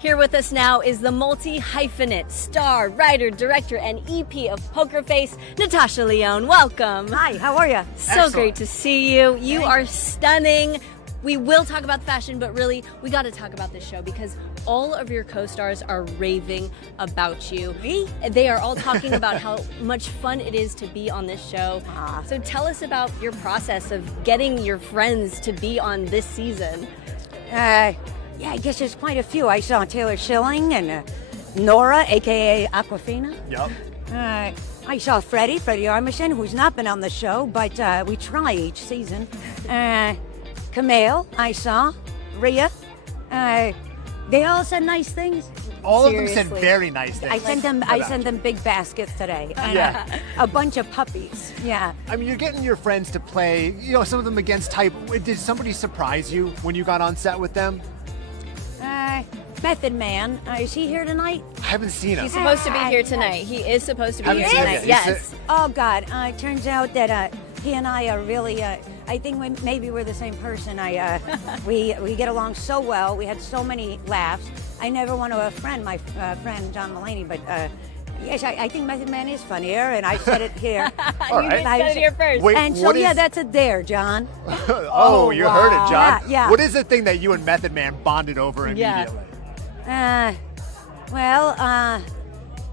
Here with us now is the multi-hyphenate, star, writer, director, and EP of Poker Face, Natasha Lyonne. Welcome. Hi, how are you? So Excellent. great to see you. You are stunning. We will talk about the fashion, but really, we got to talk about this show because all of your co-stars are raving about you. Me? They are all talking about how much fun it is to be on this show. Ah. So tell us about your process of getting your friends to be on this season. Yeah, I guess there's quite a few. I saw Taylor Schilling and Nora, aka Awkwafina. Yep. I saw Freddie Armisen, who's not been on the show, but we try each season. Kumail, I saw. Rian. They all said nice things. All of them said Seriously. very nice things. I sent them big baskets today. And, Yeah. a bunch of puppies. Yeah. I mean, you're getting your friends to play, some of them against type. Did somebody surprise you when you got on set with them? Method Man, is he here tonight? I haven't seen him. He's supposed to be here tonight. He is supposed to be Haven't here seen him tonight. yet. Yes. Oh God! It turns out that he and I are really. I think maybe we're the same person. We get along so well. We had so many laughs. I never want to offend my friend John Melanie, but yes, I think Method Man is funnier, and I said it here. All You right. just said it here first. Wait, And so what yeah, is- that's a dare, John. Oh, you heard it, John. Yeah. What is the thing that you and Method Man bonded over immediately?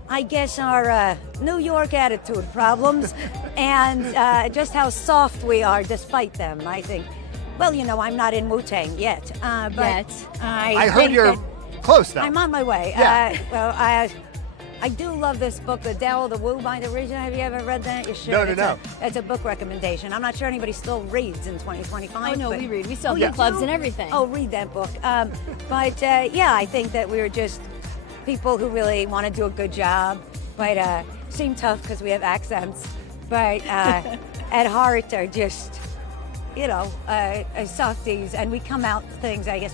I guess our New York attitude problems and just how soft we are despite them, I think. Well, I'm not in Wu-Tang yet. But Yet. I heard think you're that close, though. I'm on my way. Yeah. Well, I do love this book, The Tao the Wu by the Ritter. Have you ever read that? You should. No. It's a book recommendation. I'm not sure anybody still reads in 2025. Oh, no, but- we read. We still have you book clubs do? and everything. Oh, read that book. But yeah, I think that we were just people who really want to do a good job, but seem tough because we have accents. But at heart are just, softies, and we come out things. I guess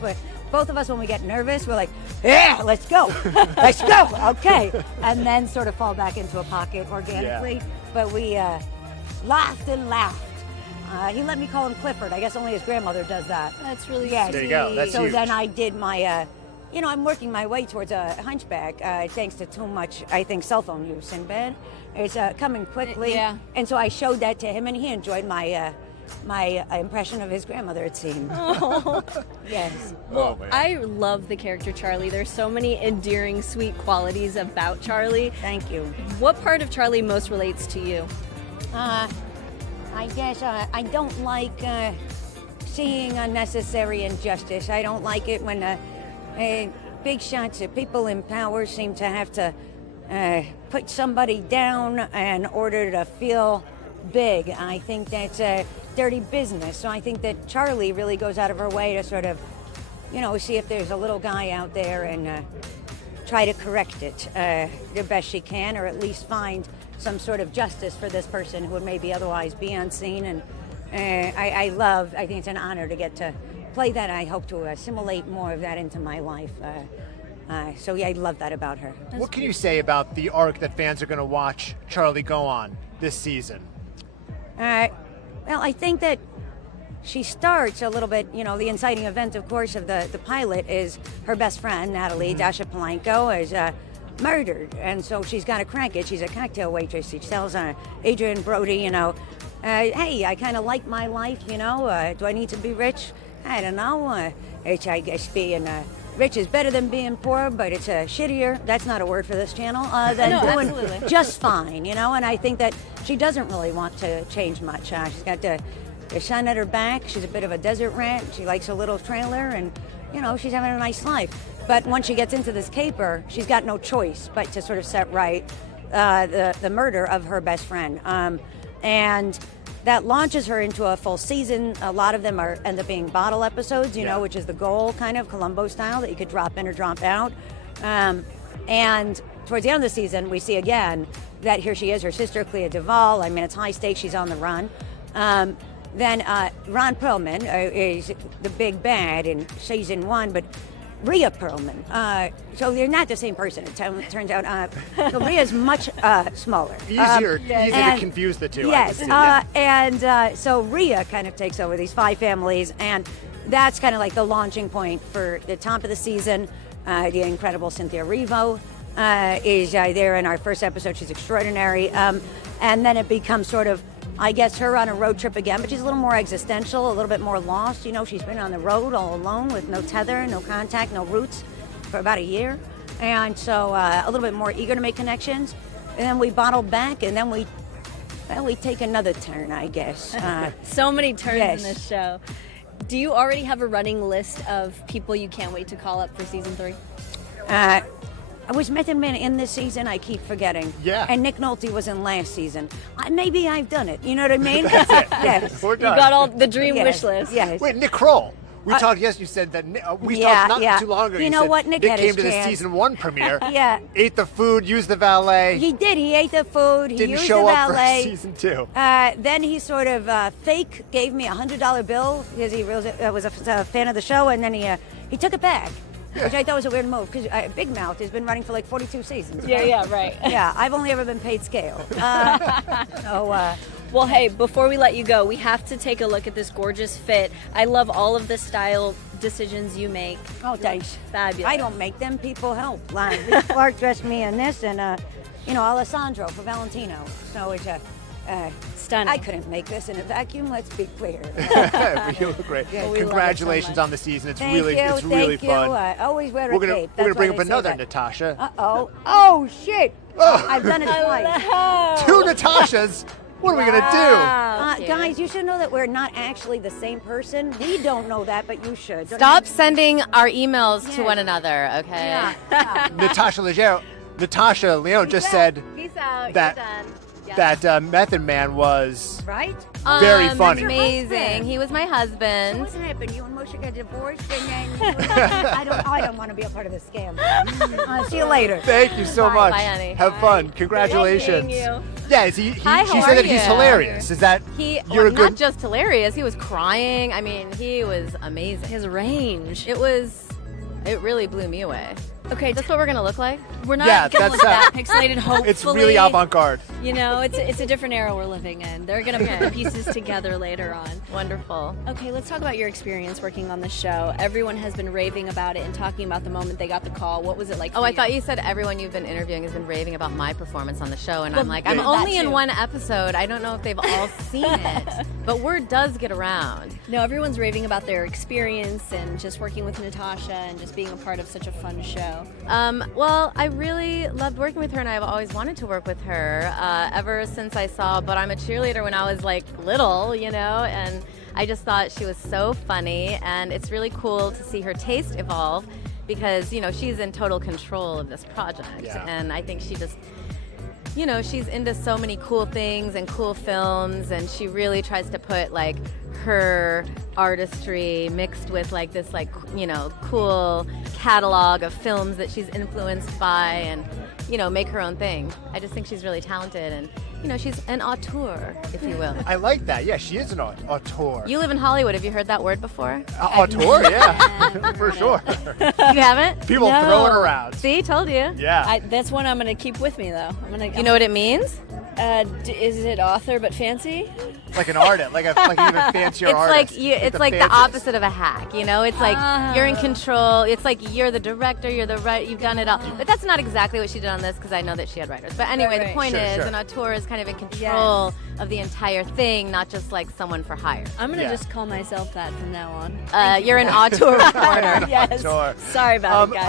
both of us, when we get nervous, we're like, yeah, let's go, let's go, okay, and then sort of fall back into a pocket organically. Yeah. But we laughed and laughed. He let me call him Clifford. I guess only his grandmother does that. That's really Yes. sweet. There you go. That's So huge. then I did my, I'm working my way towards a hunchback thanks to too much, I think, cell phone use in bed. It's coming quickly. Yeah. And so I showed that to him, and he enjoyed my impression of his grandmother, it seemed. Yes. Oh, man. I love the character Charlie. There's so many endearing, sweet qualities about Charlie. Thank you. What part of Charlie most relates to you? I guess I don't like seeing unnecessary injustice. I don't like it when big shots of people in power seem to have to put somebody down in order to feel big. I think that's dirty business. So I think that Charlie really goes out of her way to sort of, see if there's a little guy out there and try to correct it the best she can, or at least find some sort of justice for this person who would maybe otherwise be unseen. And I think it's an honor to get to play that. I hope to assimilate more of that into my life. So yeah, I love that about her. What can you say about the arc that fans are going to watch Charlie go on this season? Well, I think that she starts a little bit, the inciting event, of course, of the pilot is her best friend, Natalie Dasha Polanco, is murdered. And so she's got to crank it. She's a cocktail waitress. She tells Adrian Brody, hey, I kind of like my life, do I need to be rich? I don't know. I guess being rich is better than being poor, but it's shittier. That's not a word for this channel. Than No, doing absolutely. just fine, And I think that she doesn't really want to change much. She's got the sun at her back. She's a bit of a desert rat. She likes a little trailer, and she's having a nice life. But once she gets into this caper, she's got no choice but to sort of set right the murder of her best friend, and that launches her into a full season. A lot of them end up being bottle episodes, Yeah. which is the goal, kind of Columbo style, that you could drop in or drop out. And towards the end of the season, we see again that here she is, her sister, Clea Duvall. I mean, it's high stakes. She's on the run. Then Ron Perlman is the big bad in season 1, but Rhea Perlman. So they're not the same person, it turns out. So Rhea's much smaller. Easier to and- confuse the two. Yes, I would say, yeah. so Rhea kind of takes over these 5 families, and that's kind of like the launching point for the top of the season. The incredible Cynthia Erivo is there in our first episode. She's extraordinary. And then it becomes sort of, I guess, her on a road trip again, but she's a little more existential, a little bit more lost. She's been on the road all alone with no tether, no contact, no roots for about a year. And so a little bit more eager to make connections. And then we bottle back, and then we take another turn, I guess. So many turns Yes. in this show. Do you already have a running list of people you can't wait to call up for season 3? I was Method Man in this season. I keep forgetting. Yeah. And Nick Nolte was in last season. Maybe I've done it. You know what I mean? That's it. Yes. We're You done. got all the dream Yes. wish list. Yes. Wait, Nick Kroll. We talked, yes, you said that, we talked not too long ago. You know said what? Nick Nick had came his to the chance. season 1 premiere, Yeah. ate the food, used the valet, He did. He ate the food. He didn't used show the up for valet. season 2. Then he sort of fake gave me a $100 bill because he was a fan of the show, and then he took it back, which I thought was a weird move because Big Mouth has been running for like 42 seasons. Yeah, right. Yeah, I've only ever been paid scale. Well, hey, before we let you go, we have to take a look at this gorgeous fit. I love all of the style decisions you make. Oh, thanks. Fabulous. I don't make them. People help. Lee Clark dressed me in this, and Alessandro for Valentino. So it's Stunning. I couldn't make this in a vacuum. Let's be clear. You look great. Well, we love it so Congratulations much. on the season. It's Thank really, you, it's really thank you. fun. I always wear We're a gonna cape. we're gonna That's bring why up they say another that. Natasha. Oh shit! I've done it twice. Oh. 2 Natashas. What are we gonna Wow. Guys, you should know that we're not actually the same person. We don't know that, but you should. Stop sending our emails to Yes. one another, okay? Yeah. do? Natasha Lyonne just said Peace out. That- You're done. that Method Man was Right? very funny. Amazing. husband. He was my So husband. what's happened? You and Moshe got divorced, and then I don't want to be a part of the scam. See you later. Thank you so Bye. much. Bye, honey. Have fun. Congratulations. Thank you. Yeah, Hi, she how said are that he's you? hilarious. Is that you're a not good just hilarious, he was crying. I mean, he was amazing. His range. It really blew me away. Okay, That's what we're gonna look like? we're not Yeah, gonna that's look that pixelated. Hopefully, It's really avant-garde. It's a different era we're living in. They're gonna put the pieces together later on. Wonderful. Okay, let's talk about your experience working on the show. Everyone has been raving about it and talking about the moment they got the call. What was it like? Oh, for I you? thought you said everyone you've been interviewing has been raving about my performance on the show, and Well, I'm like, yeah, I'm that only in too. one episode. I don't know if they've all seen it, but word does get around. No, everyone's raving about their experience and just working with Natasha and just being a part of such a fun show. Well, I really loved working with her, and I've always wanted to work with her ever since I saw But I'm a Cheerleader when I was like little, and I just thought she was so funny, and it's really cool to see her taste evolve because, she's in total control of this project, Yeah. and I think she just she's into so many cool things and cool films, and she really tries to put like her artistry mixed with like this cool catalog of films that she's influenced by, and make her own thing. I just think she's really talented, and she's an auteur, if you will. I like that. Yeah, she is an auteur. You live in Hollywood. Have you heard that word before? Auteur, yeah, for sure. You haven't? People No. throw it around. See, told you. Yeah. That's one I'm gonna keep with me though. You know what it means? Is it author but fancy? Like an artist, like an even fancier It's artist. it's the like the fanciest. opposite of a hack. It's like you're in control. It's like you're the director. You're the right. You've done it all. But that's not exactly what she did on this because I know that she had writers. But anyway, Right. the point Sure, is, sure. an auteur is kind of in control of the entire thing, not just like someone for hire. I'm gonna Yeah. just call myself that from now on. You're an auteur reporter. Yes. Auteur. Sorry about it, guys.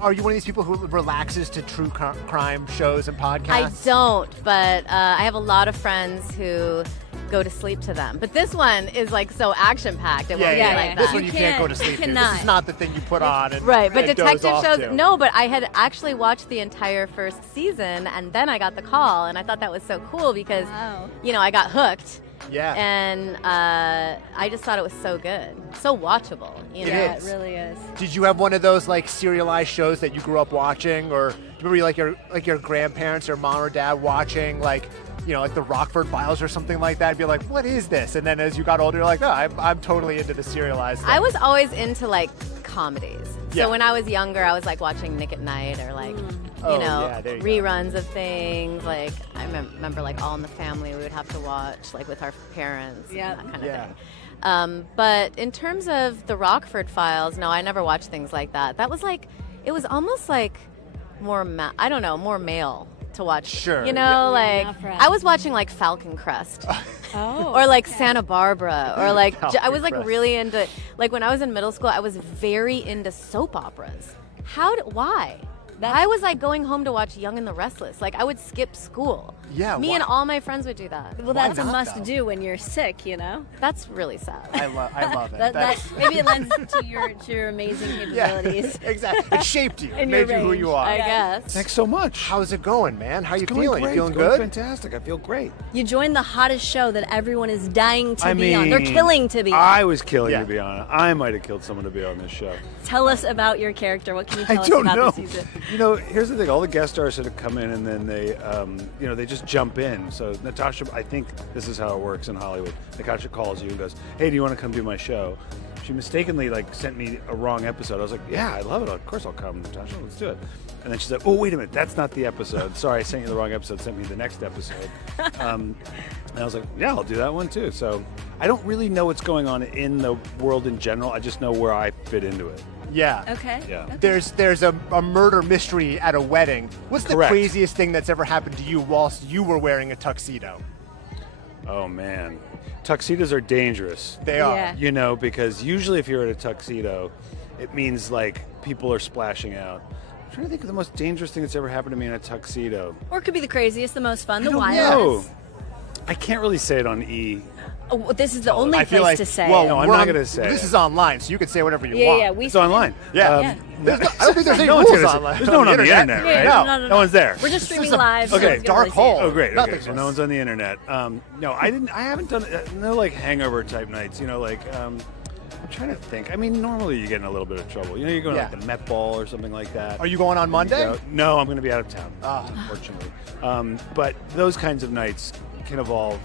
Are you one of these people who relaxes to true crime shows and podcasts? I don't, but I have a lot of friends who go to sleep to them. But this one is like so action packed. It Yeah, won't be yeah. like This that. one you can't go to You sleep to. This cannot. is not the thing you put on. And, Right, but and doze detective off shows, to. no, but I had actually watched the entire first season, and then I got the call, and I thought that was so cool because, Wow. I got hooked, Yeah. and I just thought it was so good, so watchable, It Yeah, is. it really is. Did you have one of those like serialized shows that you grew up watching, or do you remember your grandparents or mom or dad watching like the Rockford Files or something like that? And be like, what is this? And then as you got older, you're like, no, I'm totally into the serialized stuff. I was always into like comedies. Yeah. So when I was younger, I was like watching Nick at Night or like Oh, know, yeah, there you go. reruns of things. Like I remember, like All in the Family, we would have to watch like with our parents. Yep. And that kind Yeah. of thing. But in terms of the Rockford Files, no, I never watched things like that. That was like, it was almost like more, I don't know, more male to watch. Sure. You know, Yeah, like not for us. I was watching like Falcon Crest. Oh. Or like Santa Barbara, or like I was like Crest. really into, like when I was in middle school, I was very into soap operas. Why? I was like going home to watch Young and the Restless. Like I would skip school. Yeah, Me why? and all my friends would do that. Well, Why that's a not, must though? do when you're sick, you know? That's really sad. I love it. That maybe it lends to your amazing capabilities. Exactly. It shaped you. It In made your you who range. you are. I guess. Thanks so much. How's it going, man? How you It's going feeling? great. You feeling It's going good? Fantastic. I feel great. You joined the hottest show that everyone is dying to I be on. They're mean, killing to be on. I was killing Yeah. to be on it. I might have killed someone to be on this show. Tell us about your character. What can you tell I us don't about know. this season? You know, here's the thing. All the guest stars sort of come in and then they, they just jump in. So Natasha, I think this is how it works in Hollywood. Natasha calls you and goes, "Hey, do you want to come do my show?" She mistakenly sent me a wrong episode. I was like, "Yeah, I love it. Of course I'll come, Natasha. Let's do it." And then she said, "Oh, wait a minute. That's not the episode. Sorry, I sent you the wrong episode. Sent me the next episode." And I was like, "Yeah, I'll do that one too." So I don't really know what's going on in the world in general. I just know where I fit into it. Yeah. Okay. Yeah. There's a murder mystery at a wedding. What's the Correct. craziest thing that's ever happened to you whilst you were wearing a tuxedo? Oh man, tuxedos are dangerous. They are. Yeah. You know, because usually if you're in a tuxedo, it means like people are splashing out. I'm trying to think of the most dangerous thing that's ever happened to me in a tuxedo. Or it could be the craziest, the most fun, the No, wildest. I can't really say it on E. Oh, well, this is the only I feel place like to say well, it. No, I'm we're not on- gonna say This it. is online, so you can say whatever you Yeah, want. yeah. We It's online. Yeah. Yeah. There's no, I don't think there's any No one's rules gonna say- online. there's no one on the internet, Yeah, right? no. No one's there. We're just streaming is a- live. so okay, no one's gonna dark really see hole. it. Oh, great. Okay, Nothing's so worse. no one's on the internet. No, I haven't done no like hangover type nights. You know, like I'm trying to think. I mean, normally you get in a little bit of trouble. You know, you're going Yeah. to like the Met Ball or something like that. Are you going on Monday? No, I'm going to be out of town, Ah. unfortunately. But those kinds of nights can evolve.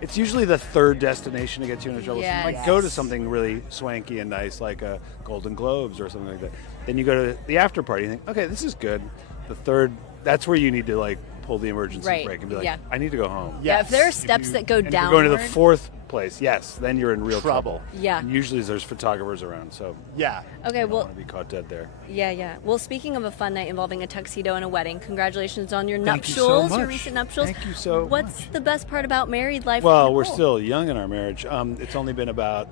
It's usually the third destination to get you into trouble. So you might Yes. go to something really swanky and nice, like a Golden Globes or something like that. Then you go to the after party and think, okay, this is good. The third, that's where you need to like pull the emergency Right, brake and be like, yeah. I need to go home. Yeah, if there are Yes. steps that go And if down. you're going to the fourth place, yes, then you're in real Trouble. Yeah. And usually there's photographers around, so Yeah. Okay, you don't well, want to be caught dead there. yeah. Well, speaking of a fun night involving a tuxedo and a wedding, congratulations on your Thank you so nuptials, your much. recent nuptials. Thank you so What's much. the best part about married life? Well, for we're Nicole? still young in our marriage. It's only been about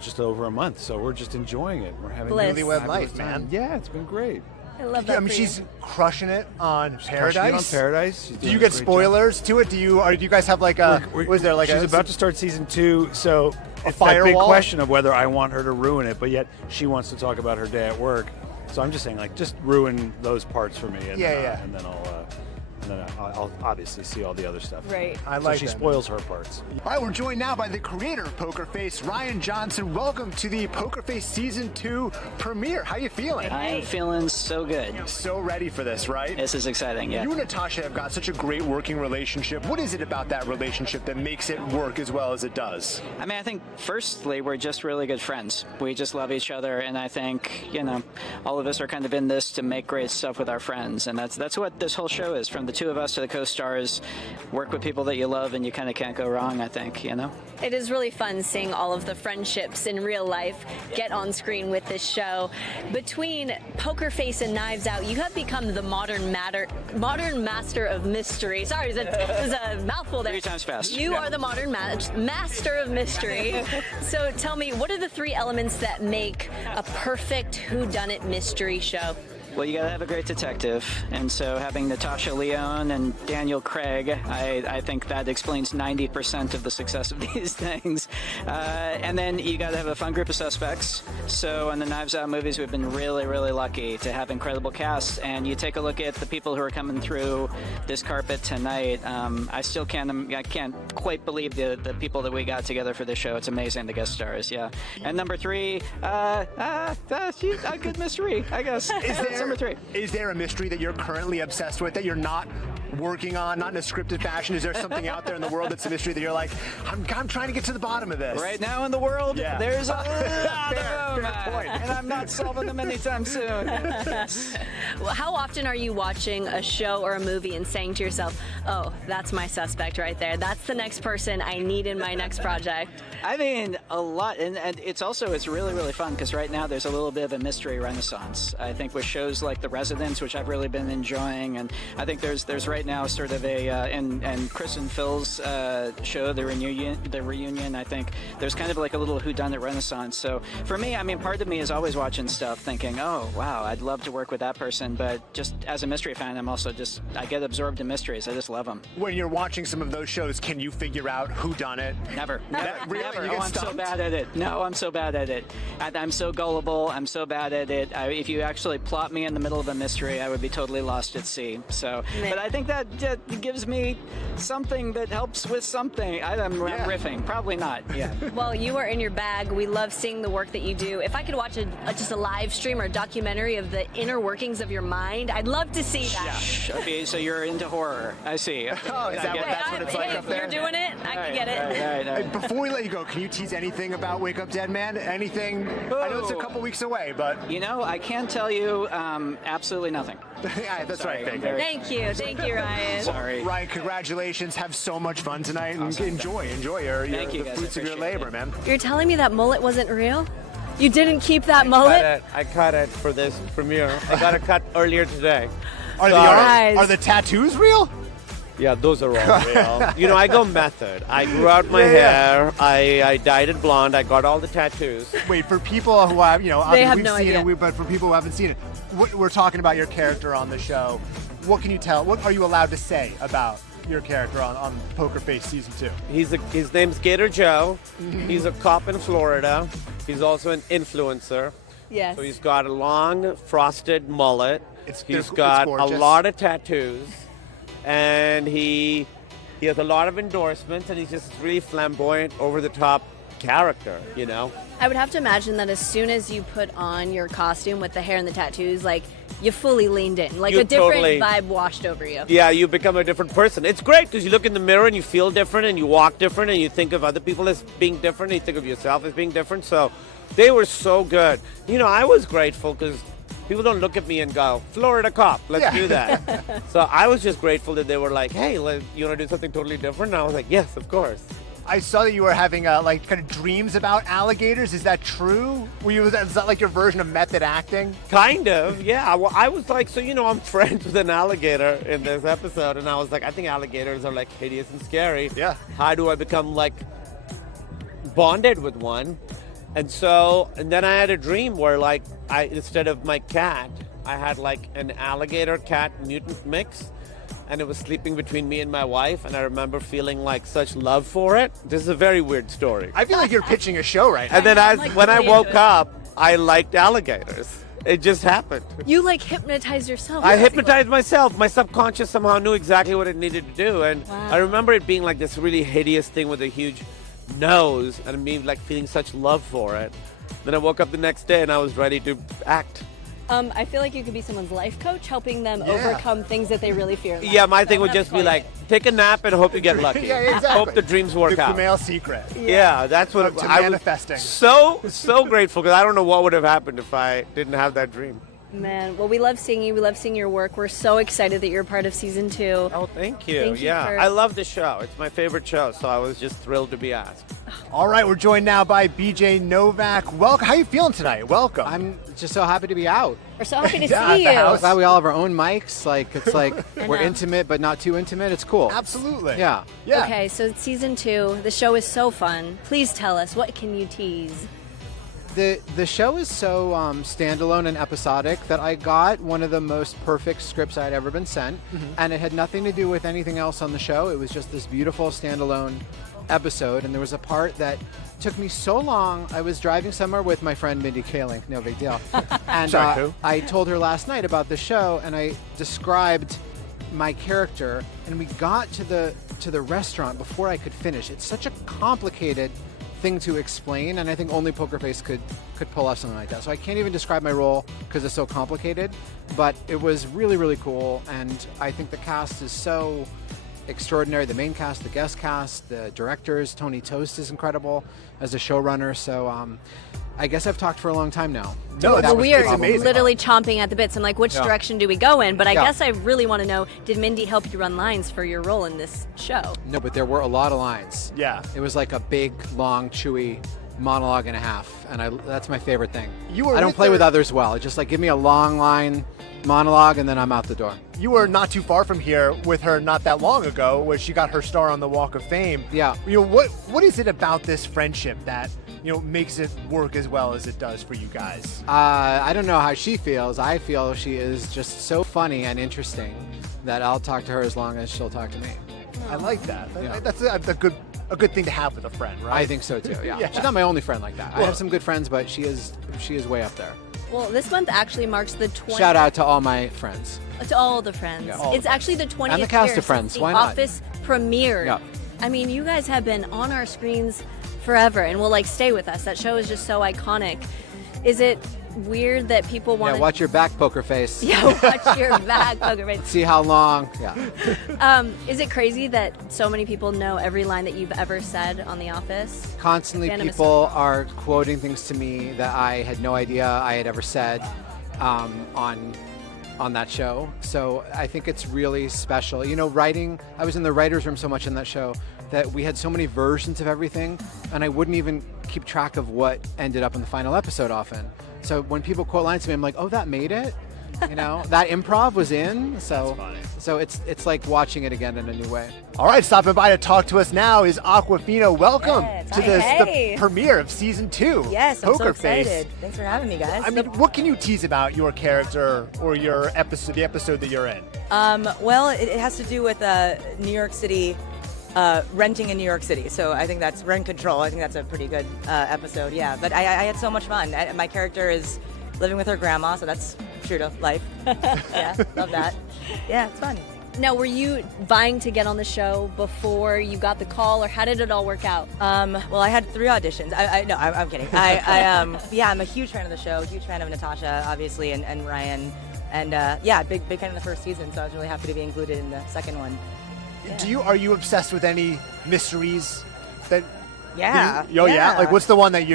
just over a month, so we're just enjoying it. We're having Bliss. a Newlywed fabulous life, time. man. Yeah, it's been great. I love Yeah, that. I mean, for she's you. crushing it on Crushing it Paradise. on Paradise. She's Do doing you a get great job. spoilers to it? Do you guys have like a? Was there like she's a? about to start season 2, so it's that big firewall? question of whether I want her to ruin it, but yet she wants to talk about her day at work. So I'm just saying, like, just ruin those parts for me, and Yeah. and then I'll obviously see all the other stuff. Right. I So like she that. spoils her parts. All right, we're joined now by the creator of Poker Face, Rian Johnson. Welcome to the Poker Face Season 2 premiere. How you feeling? I am feeling so good. So ready for this, right? This is exciting, yeah. You and Natasha have got such a great working relationship. What is it about that relationship that makes it work as well as it does? I mean, I think firstly, we're just really good friends. We just love each other, and I think, all of us are kind of in this to make great stuff with our friends, and that's what this whole show is. From the two of us to the co-stars, work with people that you love, and you kind of can't go wrong, I think, It is really fun seeing all of the friendships in real life get on screen with this show. Between Poker Face and Knives Out, you have become the modern master of mystery. Sorry, it was a mouthful there. 3 times fast. You Yeah. are the modern master of mystery. So tell me, what are the 3 elements that make a perfect whodunit mystery show? Well, you got to have a great detective, and so having Natasha Lyonne and Daniel Craig, I think that explains 90% of the success of these things. And then you got to have a fun group of suspects. So in the Knives Out movies, we've been really, really lucky to have incredible casts. And you take a look at the people who are coming through this carpet tonight. I can't quite believe the people that we got together for this show. It's amazing, the guest stars, yeah. And number 3, a good mystery, I guess. Number 3. Is there a mystery that you're currently obsessed with that you're not working on, not in a scripted fashion? Is there something out there in the world that's a mystery that you're like, I'm trying to get to the bottom of this? Right now in the world, Yeah. there's a lot Fair of them, point. and I'm not solving them anytime soon. Well, how often are you watching a show or a movie and saying to yourself, oh, that's my suspect right there. That's the next person I need in my next project? I mean, a lot, and it's really, really fun because right now there's a little bit of a mystery renaissance. I think with shows like The Residents, which I've really been enjoying, and I think there's right now sort of a and Chris and Phil's show, the reunion. I think there's kind of like a little whodunit renaissance. So for me, I mean, part of me is always watching stuff, thinking, oh wow, I'd love to work with that person. But just as a mystery fan, I'm also I get absorbed in mysteries. I just love them. When you're watching some of those shows, can you figure out who done it? Never. Really? You Oh, get I'm so stumped? bad at it. No, I'm so bad at it. I'm so gullible. I'm so bad at it. If you actually plot me in the middle of a mystery, I would be totally lost at sea. So, but I think that gives me something that helps with something. I'm riffing. Probably not. Yeah. Well, you are in your bag. We love seeing the work that you do. If I could watch just a live stream or a documentary of the inner workings of your mind, I'd love to see that. Okay, so you're into horror. I see. Okay. Oh, is that that's what it's like Hey, up if there? you're doing it, I can get it. All right. Before we let you go, can you tease anything about Wake Up Dead Man? Anything? I know it's a couple weeks away, but You know, I can tell you absolutely nothing. yeah, that's Sorry, right. I'm Thank you. Thank you, Ryan. Sorry. Ryan, congratulations. Have so much fun tonight and enjoy your Thank you, the guys. fruits I of your appreciate labor, it. man. You're telling me that mullet wasn't real? You didn't keep that mullet? I cut it for this premiere. I got a cut earlier today. Are Guys. are the tattoos real? Yeah, those are all real. You know, I go method. I grew out my hair. I dyed it blonde. I got all the tattoos. Wait, for people who have, They have we've no seen idea. it, but for people who haven't seen it, we're talking about your character on the show. What can you tell? What are you allowed to say about your character on Poker Face Season 2? His name's Gator Joe. He's a cop in Florida. He's also an influencer. Yes. So he's got a long frosted mullet. It's got a gorgeous. lot of tattoos, and he has a lot of endorsements, and he's just really flamboyant, over-the-top character. You know. I would have to imagine that as soon as you put on your costume with the hair and the tattoos, like, you fully leaned in. Like, You a different totally- vibe washed over you. Yeah, you become a different person. It's great because you look in the mirror and you feel different and you walk different and you think of other people as being different and you think of yourself as being different. So they were so good. You know, I was grateful because people don't look at me and go, Florida cop, let's do that. So I was just grateful that they were like, hey, you want to do something totally different? And I was like, yes, of course. I saw that you were having like kind of dreams about alligators. Is that true? Is that like your version of method acting? Kind of, yeah. Well, I was like, so, I'm friends with an alligator in this episode, and I was like, I think alligators are like hideous and scary. Yeah. How do I become like bonded with one? And then I had a dream where like instead of my cat, I had like an alligator cat mutant mix. And it was sleeping between me and my wife, and I remember feeling like such love for it. This is a very weird story. I feel like you're pitching a show right now. And then when I really woke into it. up, I liked alligators. It just happened. You, like, hypnotized yourself. I hypnotized myself. My subconscious somehow knew exactly what it needed to do. And Wow. I remember it being like this really hideous thing with a huge nose, and me like feeling such love for it. Then I woke up the next day and I was ready to act. I feel like you could be someone's life coach, helping them overcome things that they really fear. Yeah, my thing would That's just be quite like, take a nap and hope you get lucky. Yeah, exactly. Hope the dreams work the out. Kumail secret. Yeah, that's what To I was manifesting. so grateful because I don't know what would have happened if I didn't have that dream. Man, well, we love seeing you. We love seeing your work. We're so excited that you're part of season 2. Oh, thank you. Thank you yeah, for- I love the show. It's my favorite show, so I was just thrilled to be asked. All right, we're joined now by BJ Novak. Welcome. How you feeling tonight? Welcome. I'm just so happy to be out. We're so happy to Yeah, see at the house. you. Glad we all have our own mics. Like it's like we're know. intimate but not too intimate. It's cool. Absolutely. Yeah. Yeah. Okay, so it's season 2. The show is so fun. Please tell us, what can you tease? The show is so standalone and episodic that I got one of the most perfect scripts I had ever been sent, and it had nothing to do with anything else on the show. It was just this beautiful standalone episode, and there was a part that took me so long. I was driving somewhere with my friend Mindy Kaling, no big deal, and Sorry, who? I told her last night about the show, and I described my character, and we got to the restaurant before I could finish. It's such a complicated thing to explain, and I think only Poker Face could pull off something like that. So I can't even describe my role because it's so complicated, but it was really, really cool, and I think the cast is so extraordinary. The main cast, the guest cast, the directors. Tony Tost is incredible as a showrunner. So I guess I've talked for a long time now. No, Well, we are amazing. literally chomping at the bits. I'm like, which Yeah. direction do we go in? But I Yeah. guess I really want to know, did Mindy help you run lines for your role in this show? No, but there were a lot of lines. Yeah. It was like a big, long, chewy monologue and a half, and that's my favorite thing. You were I don't with play her- with others well. It's just like give me a long line monologue and then I'm out the door. You were not too far from here with her not that long ago, where she got her star on the Walk of Fame. Yeah. What is it about this friendship that makes it work as well as it does for you guys? I don't know how she feels. I feel she is just so funny and interesting that I'll talk to her as long as she'll talk to me. I like that. Yeah. That's a good thing to have with a friend, right? I think so too. Yeah. Yeah. She's not my only friend like that. I Well- have some good friends, but she is way up there. Well, this month actually marks the 20th. Shout out to all my friends. To all the friends. Yeah. All It's the actually the 20th And the cast year of Friends. since Why The not? Office premiered. Yeah. I mean, you guys have been on our screens forever and will stay with us. That show is just so iconic. Is it weird that people want Yeah, watch your back, Poker Face. Yeah, watch your back, Poker Face. See how long. Yeah. Is it crazy that so many people know every line that you've ever said on The Office? Constantly Fan of people are quoting things to me that I had no idea I had ever said on that show. So I think it's really special. Writing, I was in the writer's room so much in that show that we had so many versions of everything, and I wouldn't even keep track of what ended up in the final episode often. So when people quote lines to me, I'm like, oh, that made it? That improv was in. So, That's funny. so it's like watching it again in a new way. All right, stopping by to talk to us now is Awkwafina. Welcome Yes. to Hey. the premiere of season 2. Yes, I'm so Poker excited. Face. Thanks for having me, guys. I mean, what can you tease about your character or your episode, the episode that you're in? Well, it has to do with New York City, renting in New York City. So I think that's rent control. I think that's a pretty good episode. Yeah, but I had so much fun. My character is living with her grandma, so that's true to life. Yeah, love that. Yeah, it's fun. Now, were you vying to get on the show before you got the call, or how did it all work out? Well, I had 3 auditions. No, I'm kidding. Yeah, I'm a huge fan of the show, huge fan of Natasha, obviously, and Rian. And yeah, big fan of the first season, so I was really happy to be included in the second one. Yeah. Are you obsessed with any mysteries that? Yeah. Yeah. Like, what's the one that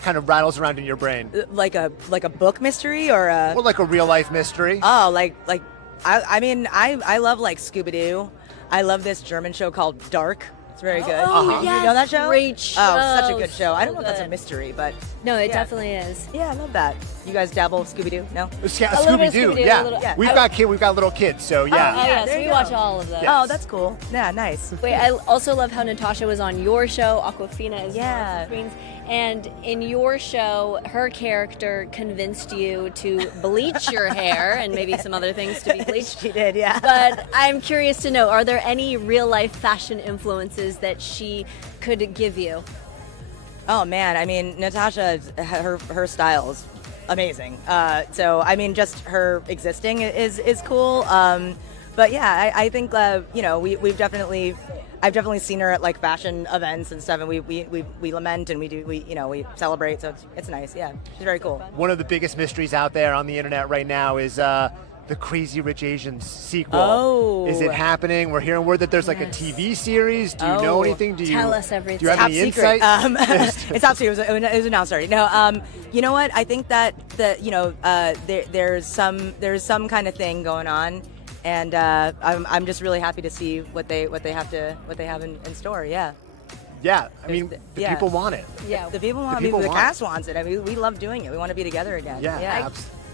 kind of rattles around in your brain? Like a book mystery or a Well, like a real life mystery. oh like I mean I love like Scooby-Doo. I love this German show called Dark. It's very good. Oh, You yes, know that show? great show. Oh, such a good show. I don't know So if that's a good. mystery, but No, it Yeah. definitely is. yeah, I love that. You guys dabble with Scooby-Doo? No? A little bit of Scooby Doo. Scooby-Doo, Yeah. a little- Yeah. We've got little kids, so yeah. Oh, Yeah, yes, there we you watch go. all of those. Oh, that's cool. Yeah, nice. Wait, I also love how Natasha was on your show, Awkwafina, is Yeah. on screens. And in your show, her character convinced you to bleach your hair and maybe some other things to be bleached. She did, yeah. But I'm curious to know, are there any real life fashion influences that she could give you? Oh man, I mean Natasha, her style is amazing. So I mean, just her existing is cool. But yeah, I think I've definitely seen her at like fashion events and stuff, and we lament and we celebrate. So it's nice. Yeah, she's very cool. One of the biggest mysteries out there on the internet right now is the Crazy Rich Asians sequel. Oh. Is it happening? We're hearing word that there's like a TV series. Do you know Oh. anything? Tell us everything. Do you have Top any secret. insight? It's top secret. It was announced already. No, you know what? I think that there's some kind of thing going on, and I'm just really happy to see what they have in store. Yeah. Yeah, I mean, There's the yeah. people want it. Yeah. The people want. people the want cast wants it. I mean, we love doing it. We want to be together again. Yeah,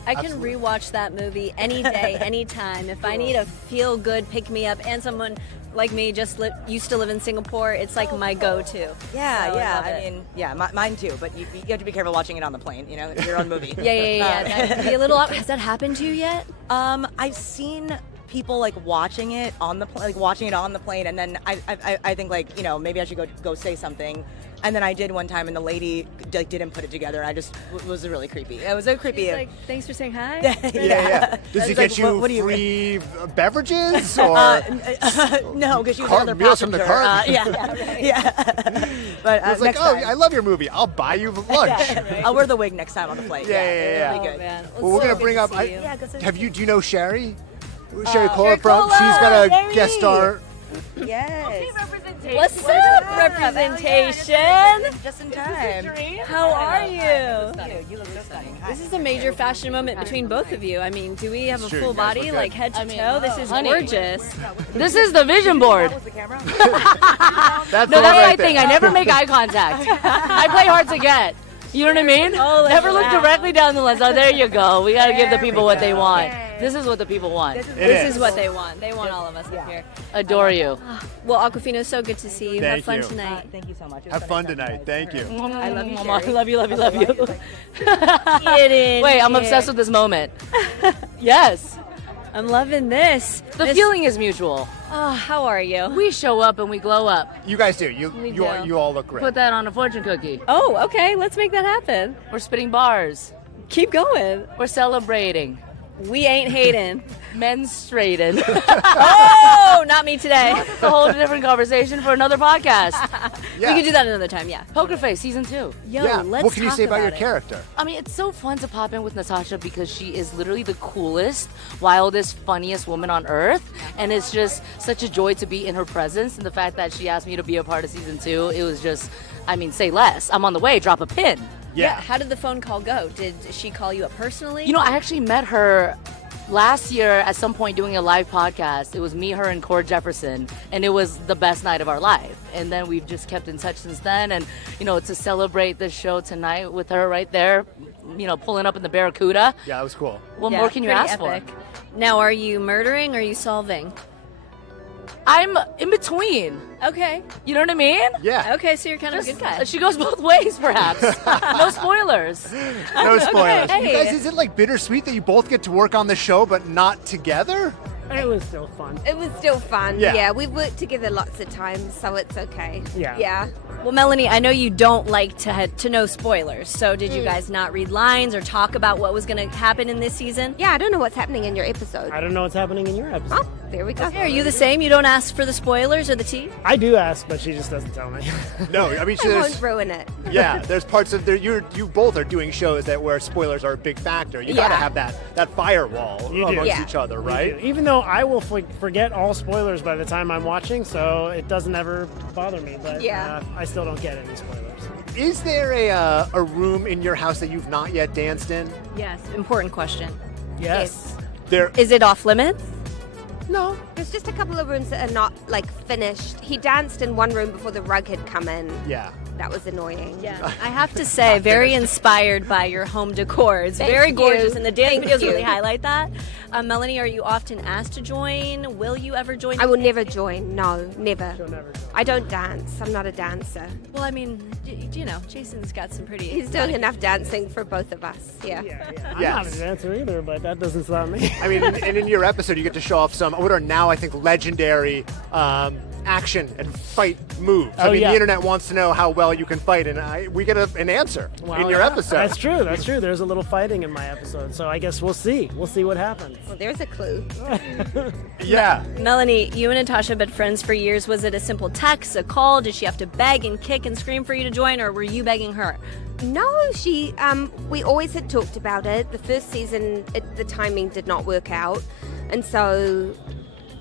I can absolutely. rewatch that movie any day, anytime. If I need a feel good pick me up and someone like me just used to live in Singapore, it's like my go-to. Yeah, So yeah. love I it. mean, yeah, mine too. But you have to be careful watching it on the plane. It's your own movie. Yeah. That can be a little. Has that happened to you yet? I've seen people like watching it on the plane, and then I think like, you know, maybe I should go say something. And then I did one time, and the lady like didn't put it together. I just was really creepy. It was so creepy. He's like, thanks for saying hi. Yeah. Does he get you what do you free beverages or no, because she was car- another meals from the passenger. car? Yeah. But It's like, next oh, time. I love your movie. I'll buy you lunch. I'll wear the wig next time on the flight. Yeah. It'll be Oh, good. man. Well, we're so gonna good bring to up. see you. Do you know Sherry? Sherry Cola Sherry from. Cola, She's gonna Sherry. guest star. Yes. What's up, representation? Just in time. How are you? You look so stunning. This is a major fashion moment between both of you. I mean, do we have a Sure, full you guys look body, good. like head to toe? This is honey. gorgeous. This is the vision board. That's No, the that's one my right thing. there. I never make eye contact. I play hard to get. You know what I mean? Oh, Never look wow. directly down the lens. Oh, there you go. We got to give the people what they want. This is what the people want. This is what they want. They want all of us up here. Adore you. Well, Awkwafina, so good to see you. Thank Have fun you. tonight. Thank you so much. It was Have so fun nice talking tonight. to Thank you. I love you, Mama, Sherry. love you, love you, love you. Get in Wait, I'm here. obsessed with this moment. Yes. I'm loving this. The feeling is mutual. Oh, how are you? We show up and we glow up. You guys do. You do. all look great. Put that on a fortune cookie. Oh, okay. Let's make that happen. We're spitting bars. Keep going. We're celebrating. We ain't hating. Menstruating. Oh, not me today. It's a whole different conversation for another podcast. Yeah. We can do that another time, yeah. Poker Face season 2. Yo, Yeah. let's What can you talk say about your it. character? I mean, it's so fun to pop in with Natasha because she is literally the coolest, wildest, funniest woman on earth. And it's just such a joy to be in her presence. And the fact that she asked me to be a part of season 2, it was just, I mean, say less. I'm on the way, drop a pin. Yeah. How did the phone call go? Did she call you up personally? You know, I actually met her last year at some point doing a live podcast. It was me, her, and Cord Jefferson, and it was the best night of our life. And then we've just kept in touch since then. And, you know, to celebrate this show tonight with her right there, you know, pulling up in the Barracuda, Yeah, that was cool. what Yeah, more can you pretty ask epic. for? Now, are you murdering or are you solving? I'm in between. Okay. You know what I mean? Yeah. Okay, so you're kind of a good guy. She goes both ways, perhaps. No spoilers. No spoilers. Hey. You guys, is it like bittersweet that you both get to work on the show but not together? It was still fun. It was still fun. Yeah. Yeah, we've worked together lots of times, so it's okay. Yeah. Yeah. Well, Melanie, I know you don't like to know spoilers. So did you guys not read lines or talk about what was going to happen in this season? Yeah, I don't know what's happening in your episode. I don't know what's happening in your episode. Oh, there we go. Hey, are you the same? You don't ask for the spoilers or the tea? I do ask, but she just doesn't tell me. No, I mean, I there's, won't ruin it. yeah, there's parts of there. You both are doing shows that where spoilers are a big factor. You gotta Yeah. have that firewall You do. amongst Yeah. each other, right? Even though I will forget all spoilers by the time I'm watching, so it doesn't ever bother me. But Yeah. I still don't get any spoilers. Is there a room in your house that you've not yet danced in? Yes. Important question. Yes. There. Is it off limits? No, there's just a couple of rooms that are not like finished. He danced in one room before the rug had come in. Yeah. That was annoying. Yeah. I have to say, very inspired by your home decor. It's Thank very you. gorgeous, and the dance Thank videos you. really highlight that. Melanie, are you often asked to join? Will you ever join? I will never join. No, never. She'll never join. I don't dance. I'm not a dancer. Well, I mean, you know, Jason's got some pretty. He's doing enough dancing for both of us. Yeah. I'm Yes. not a dancer either, but that doesn't stop me. I mean, and in your episode, you get to show off some what are now, I think, legendary action and fight moves. I Oh, mean, yeah. the internet wants to know how well you can fight, and we get an answer Well, in your yeah, episode. That's true. That's true. There's a little fighting in my episode, so I guess we'll see. We'll see what happens. Well, there's a clue. Yeah. Melanie, you and Natasha have been friends for years. Was it a simple text, a call? Did she have to beg and kick and scream for you to join, or were you begging her? No, we always had talked about it. The first season, the timing did not work out. And so,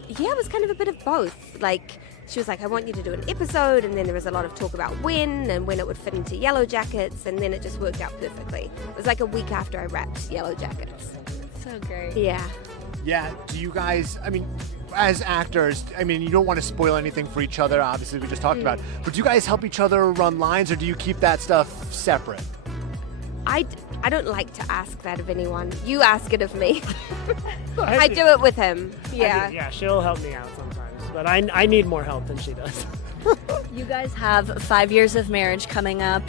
yeah, it was kind of a bit of both. Like, she was like, I want you to do an episode. And then there was a lot of talk about when and when it would fit into Yellow Jackets. And then it just worked out perfectly. It was like a week after I wrapped Yellow Jackets. So great. Yeah. Yeah. Do you guys, I mean, as actors, I mean, you don't want to spoil anything for each other, obviously, we just talked about. But do you guys help each other run lines, or do you keep that stuff separate? I don't like to ask that of anyone. You ask it of me. I do it with him. Yeah. Yeah, she'll help me out sometimes, but I need more help than she does. You guys have 5 years of marriage coming up,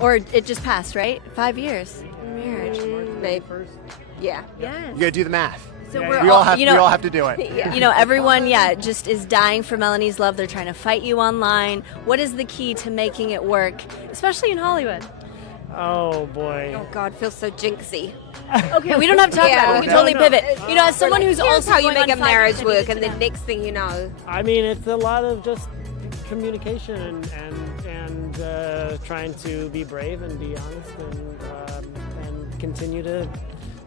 or it just passed, right? 5 years of marriage. Maybe. Yeah. Yes. You gotta do the math. So Yeah, we're We all have you know, we all have to do it. You know, everyone, just is dying for Melanie's love. They're trying to fight you online. What is the key to making it work, especially in Hollywood? Oh boy. Oh God, feels so jinxy. Okay, we don't have to talk about it. We can totally pivot. You know, as someone who's Here's also how you going make a on 5 marriage years, work, I and need the to next thing you know, I mean, it's a lot of just communication and trying to be brave and be honest and continue to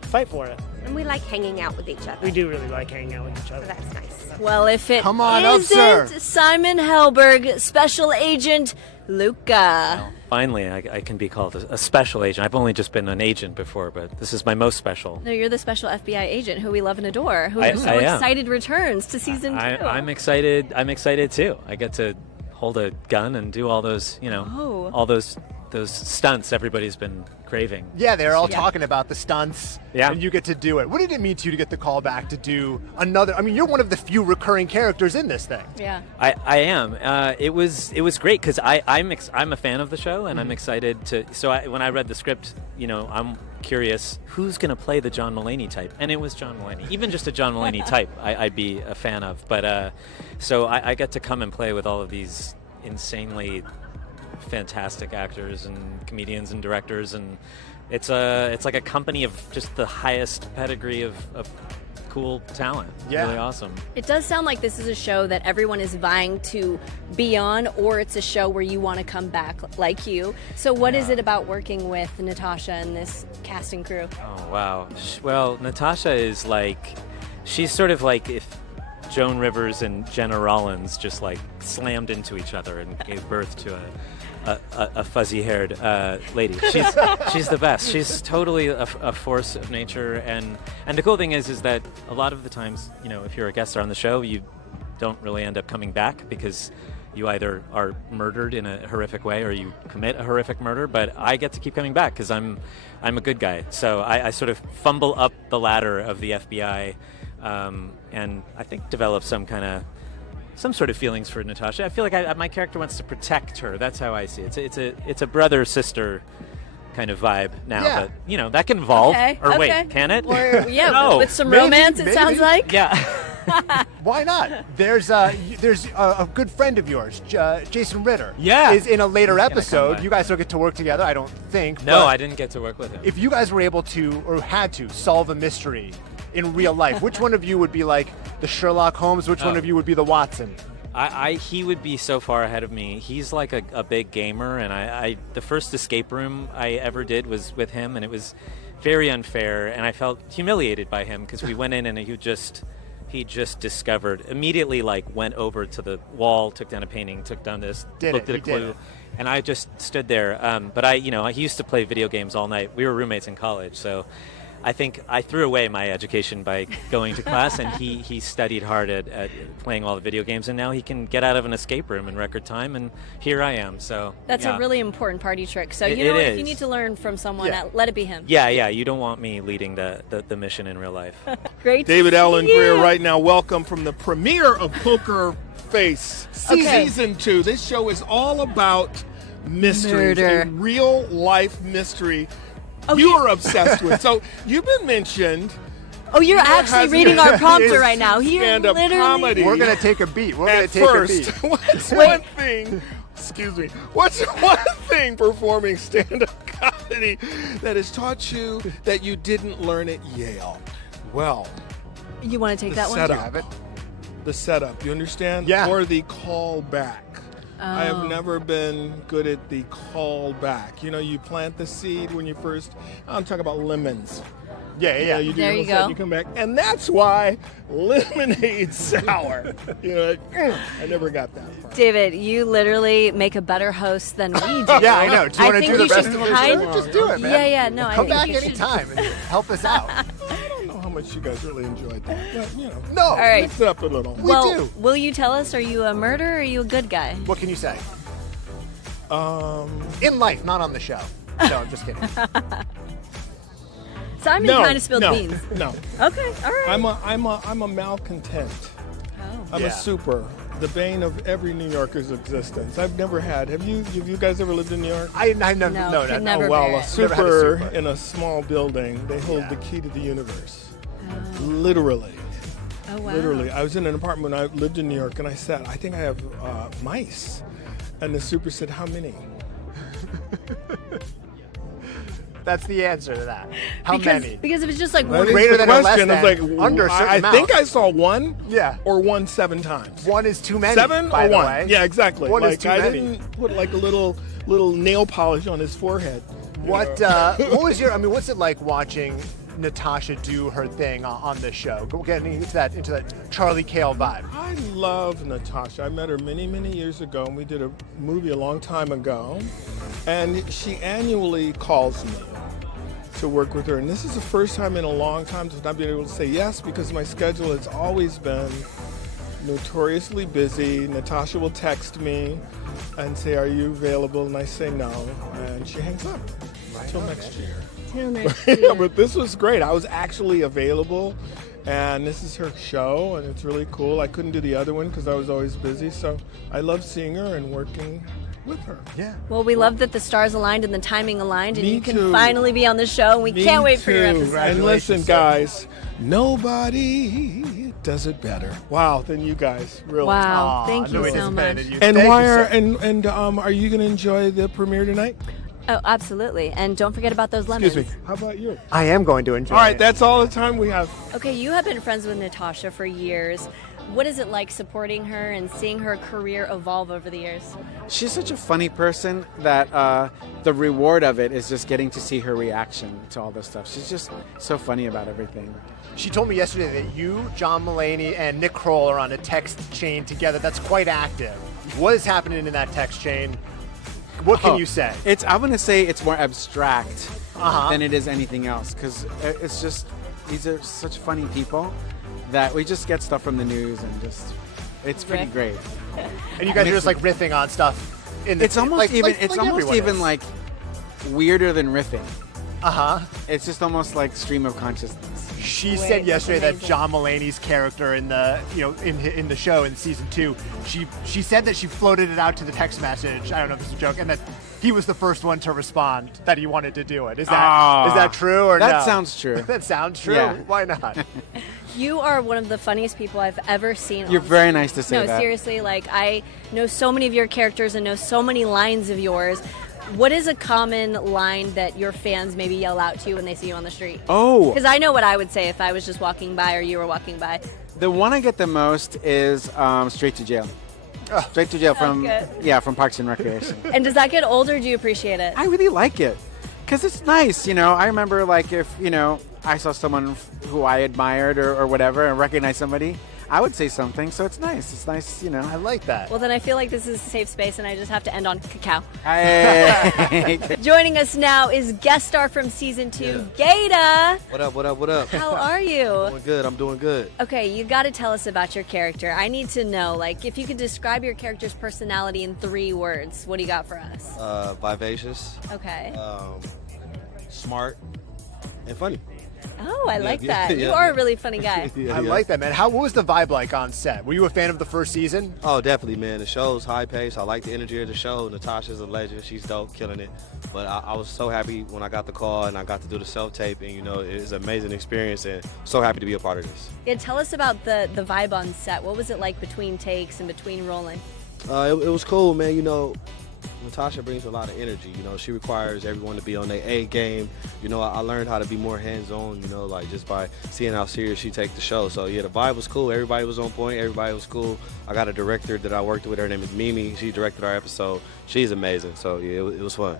fight for it. and we like hanging out with each other. We do really like hanging out with each So other. that's nice. Well, if it Come on up, isn't sir. Simon Helberg, Special Agent Luca. Finally, I can be called a special agent. I've only just been an agent before, but this is my most special. No, you're the special FBI agent who we love and adore, who I so am. excited returns to season 2. I'm excited. I'm excited too. I get to hold a gun and do all those, all those stunts everybody's been craving. Yeah, they're all talking about the stunts, Yeah. and you get to do it. What did it mean to you to get the call back to do another? I mean, you're one of the few recurring characters in this thing. Yeah. I am. It was great because I'm a fan of the show and I'm excited to. So when I read the script, I'm curious who's going to play the John Mulaney type, and it was John Mulaney. Even just a John Mulaney type, I'd be a fan of. But so I get to come and play with all of these insanely fantastic actors and comedians and directors, and it's like a company of just the highest pedigree of cool talent. Yeah. Really awesome. It does sound like this is a show that everyone is vying to be on, or it's a show where you want to come back like you. So what is it about working with Natasha and this cast and crew? Oh, wow. Well, Natasha is she's sort of like if Joan Rivers and Jenna Rollins just slammed into each other and gave birth to a fuzzy-haired lady. She's the best. She's totally a force of nature, and the cool thing is that a lot of the times, if you're a guest star on the show, you don't really end up coming back because you either are murdered in a horrific way or you commit a horrific murder. But I get to keep coming back because I'm a good guy. So I sort of fumble up the ladder of the FBI, and I think develop some sort of feelings for Natasha. I feel like my character wants to protect her. That's how I see it. It's a brother sister kind of vibe now. Yeah. But that can evolve. Okay, Or okay. wait, can it? Or, No. with some Maybe, romance, it maybe. sounds like. Yeah. Why not? There's a good friend of yours, Jason Ritter. Yeah. Is in a later gonna come episode. by. You guys don't get to work together, I don't think. No, but I didn't get to work with him. If you guys were able to or had to solve a mystery in real life, which one of you would be like the Sherlock Holmes? Which one Oh. of you would be the Watson? He would be so far ahead of me. He's like a big gamer, and the first escape room I ever did was with him, and it was very unfair, and I felt humiliated by him because we went in and he just discovered immediately, went over to the wall, took down a painting, took down this, looked at a clue, and I just stood there. But I used to play video games all night. We were roommates in college, so I think I threw away my education by going to class, and he studied hard at playing all the video games, and now he can get out of an escape room in record time, and here I am. So That's yeah. a really important party trick. So, It if you is. need to learn from someone, Yeah. let it be him. Yeah, you don't want me leading the mission in real life. Great. to David see Alan you. Grier right now. Welcome from the premiere of Poker Face Okay. Season 2. This show is all about mysteries, Murder. a real life mystery Oh, you are obsessed with. So you've been mentioned. Oh, you're actually has reading been- our prompter is right now. He stand-up literally. comedy. We're gonna take a beat. We're gonna At take first, a beat. what's Wait. one thing? Excuse me. What's one thing performing stand-up comedy that has taught you that you didn't learn at Yale? Well, You want to take the that one? setup. Have it? The setup, you understand? Yeah. Or the call back. I Oh. have never been good at the call back. You plant the seed when you first. I'm talking about lemons. Yeah. You do There a you little set, go. you come back, and that's why lemonade sour. I never got that part. David, you literally make a better host than we do. Yeah, I know. Do you want to think do the you rest should of the kind- show? Just do it, man. Yeah, no, I Come think back you should. anytime and help us out. I don't know how much you guys really enjoyed that, but No. All right. mix it up a little. Well, do. will you tell us? Are you a murderer or are you a good guy? What can you say? In life, not on the show. No, I'm just kidding. Simon no, kind of spilled no, beans. No, Okay, all right. I'm a malcontent. Oh. I'm Yeah. a super. The bane of every New Yorker's existence. I've never had. Have you guys ever lived in New York? I never. No, No, could no. never Well, bear a it. Never had a super super. in a small building, they hold Yeah. the key to the universe. Literally. Oh, wow. Literally. I was in an apartment when I lived in New York, and I said, I think I have mice. And the super said, how many? That's the answer to that. How many? Because if it's just like That one is greater the than or less question. than, I was like, under a certain I amount. think I saw one. Yeah. Or one 7 times. One is too many. 7 by or the 1? way. Yeah, exactly. One like, is too I many. didn't put like a little nail polish on his forehead. What was your? I mean, what's it like watching Natasha do her thing on this show? Go getting into that Charlie Cale vibe. I love Natasha. I met her many, many years ago, and we did a movie a long time ago. And she annually calls me to work with her. And this is the first time in a long time to not be able to say yes, because my schedule has always been notoriously busy. Natasha will text me and say, are you available? And I say no. And she hangs up until next year. Till next Yeah, year. but this was great. I was actually available, and this is her show, and it's really cool. I couldn't do the other one because I was always busy, so I love seeing her and working with her. Yeah. Well, we love that the stars aligned and the timing aligned, and Me you can too. finally be on the show, and we Me can't wait for your too. episode. And listen, guys, nobody does it better. Wow, than you guys, really. Wow, thank you so much. And why are are you going to enjoy the premiere tonight? Oh, absolutely. And don't forget about those lemons. Excuse me. How about you? I am going to enjoy All right, it. that's all the time we have. Okay, you have been friends with Natasha for years. What is it like supporting her and seeing her career evolve over the years? She's such a funny person that the reward of it is just getting to see her reaction to all this stuff. She's just so funny about everything. She told me yesterday that you, John Mulaney, and Nick Kroll are on a text chain together that's quite active. What is happening in that text chain? What can you say? I'm going to say it's more abstract Uh-huh. than it is anything else, because it's just, these are such funny people that we just get stuff from the news and just, it's pretty Riff. great. And you guys are just like riffing on stuff. It's almost even everyone is. like weirder than riffing. Uh-huh. It's just almost like stream of consciousness. She said yesterday that John Mulaney's character in the in the show in season 2, she said that she floated it out to the text message. I don't know if it's a joke, and that he was the first one to respond that he wanted to do it. Is that true or that no? sounds true. That sounds true. Yeah. Why not? You are one of the funniest people I've ever seen. You're on very screen. nice to say no, that. seriously, like I know so many of your characters and know so many lines of yours. What is a common line that your fans maybe yell out to you when they see you on the street? Oh. Because I know what I would say if I was just walking by or you were walking by. The one I get the most is Straight to Jail. Straight to Jail from from Parks and Recreation. And does that get old or do you appreciate it? I really like it because it's nice. I remember like if I saw someone who I admired or whatever and recognized somebody, I would say something. So it's nice. It's nice, I like that. Well, then I feel like this is a safe space and I just have to end on cacao. Hey. Joining us now is guest star from season 2, Gata. What up, what up, what up? How are you? Doing good, I'm doing good. Okay, you got to tell us about your character. I need to know, like, if you could describe your character's personality in 3 words, what do you got for us? Vivacious. Okay. Smart and funny. Oh, I like yeah, that. yeah, You are yeah. a really funny guy. I like that, man. What was the vibe like on set? Were you a fan of the first season? Oh, definitely, man. The show's high paced. I like the energy of the show. Natasha's a legend. She's dope, killing it. But I was so happy when I got the call and I got to do the self-tape. And, it was an amazing experience and so happy to be a part of this. Yeah, tell us about the vibe on set. What was it like between takes and between rolling? It was cool, man. Natasha brings a lot of energy. She requires everyone to be on their A game. I learned how to be more hands-on, like just by seeing how serious she takes the show. So, yeah, the vibe was cool. Everybody was on point. Everybody was cool. I got a director that I worked with. Her name is Mimi. She directed our episode. She's amazing. So, yeah, it was fun.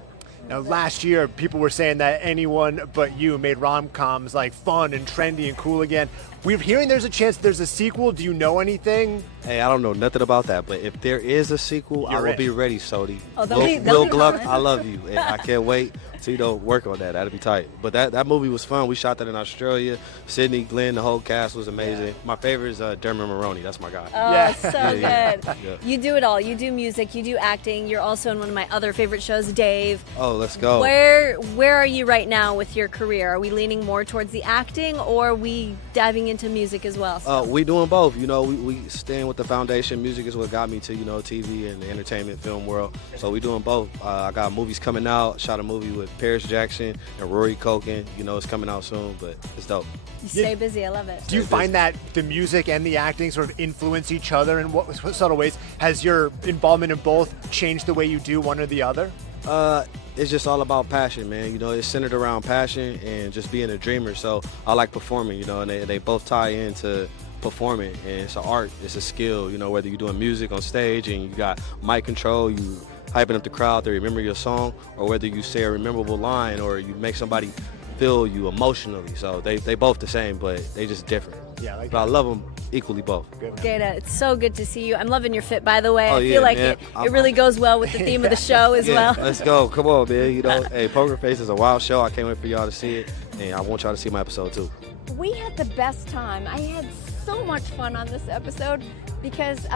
Now, last year, people were saying that Anyone But You made rom-coms like fun and trendy and cool again. We're hearing there's a chance there's a sequel. Do you know anything? Hey, I don't know nothing about that, but if there is a sequel, I You're will in. be ready, Sodi. Oh, Will Gluck, I love you. And I can't wait to work on that. That'll be tight. But that movie was fun. We shot that in Australia. Sydney, Glenn, the whole cast was amazing. Yeah. My favorite is Dermot Mulroney. That's my guy. Oh, so good. Yeah. You do it all. You do music, you do acting. You're also in one of my other favorite shows, Dave. Oh, let's go. Where are you right now with your career? Are we leaning more towards the acting or are we diving into music as well? We doing both. We stand with the foundation. Music is what got me to, TV and the entertainment film world. So we doing both. I got movies coming out. Shot a movie with Paris Jackson and Rory Culkin. You know, it's coming out soon, but it's dope. You stay busy. I love it. Do you find that the music and the acting sort of influence each other in what subtle ways? Has your involvement in both changed the way you do one or the other? It's just all about passion, man. You know, it's centered around passion and just being a dreamer. So I like performing, you know, and they both tie into performing. And it's an art, it's a skill, you know, whether you're doing music on stage and you got mic control, you hyping up the crowd to remember your song, or whether you say a memorable line or you make somebody feel you emotionally. So they both the same, but they just different. Yeah, like but I love them equally both. Gata, it's so good to see you. I'm loving your fit, by the way. Oh, I yeah, feel like man. it really goes well with the theme of the show as well. Let's go. Come on, man. You know, hey, Poker Face is a wild show. I can't wait for y'all to see it, and I want y'all to see my episode too. We had the best time. I had so much fun on this episode because